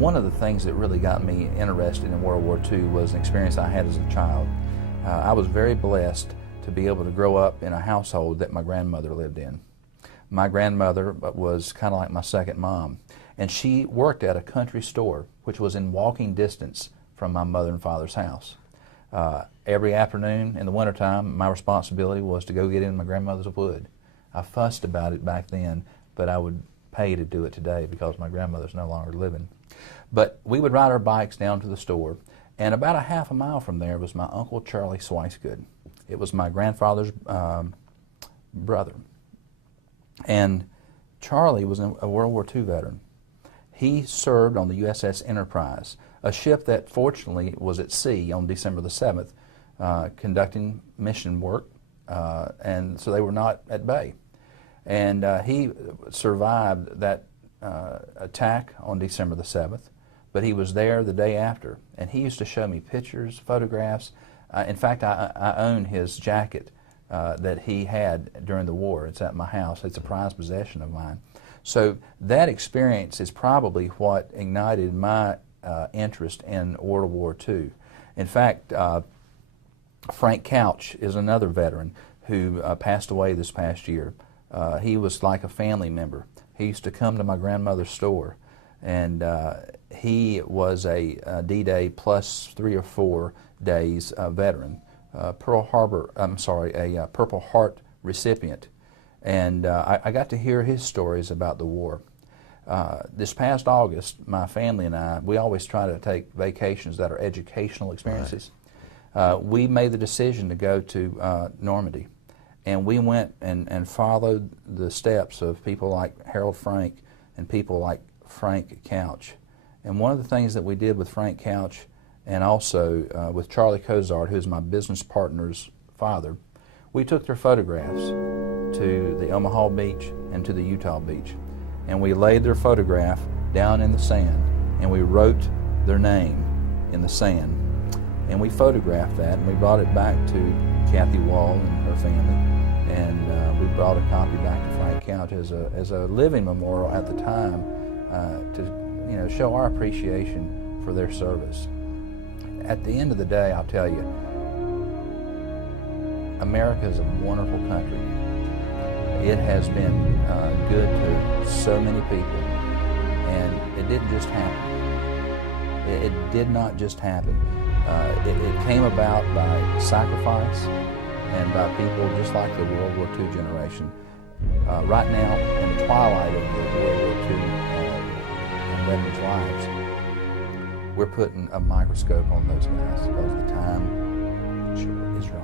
One of the things that really got me interested in World War II was an experience I had as a child. I was very blessed to be able to grow up in a household that my grandmother lived in. My grandmother was kind of like my second mom, and she worked at a country store which was in walking distance from my mother and father's house. Every afternoon in the wintertime, my responsibility was to go get in my grandmother's wood. I fussed about it back then, but I would pay to do it today because my grandmother's no longer living. But we would ride our bikes down to the store, and about a half a mile from there was my Uncle Charlie Swicegood. It was my grandfather's brother. And Charlie was a World War II veteran. He served on the USS Enterprise, a ship that fortunately was at sea on December the 7th, conducting mission work, and so they were not at bay. And he survived that attack on December the 7th, but he was there the day after, and he used to show me pictures, photographs. In fact, I own his jacket that he had during the war. It's at my house. It's a prized possession of mine. So that experience is probably what ignited my interest in World War II. In fact, Frank Couch is another veteran who passed away this past year. He was like a family member. He used to come to my grandmother's store, and he was a D-Day plus 3 or 4 days veteran, a Purple Heart recipient, and I got to hear his stories about the war. This past August, my family and I, we always try to take vacations that are educational experiences. Right. We made the decision to go to Normandy, and we went and followed the steps of people like Harold Frank and people like Frank Couch. And one of the things that we did with Frank Couch and also with Charlie Cozart, who's my business partner's father, we took their photographs to the Omaha beach and to the Utah beach. And we laid their photograph down in the sand, and we wrote their name in the sand. And we photographed that, and we brought it back to Kathy Wall and her family, and we brought a copy back to Frank Couch as a living memorial at the time to show our appreciation for their service. At the end of the day, I'll tell you, America is a wonderful country. It has been good to so many people, and it didn't just happen. It did not just happen. It came about by sacrifice and by people just like the World War II generation. Right now, in the twilight of the World War II veterans' lives, we're putting a microscope on those guys because the time is right.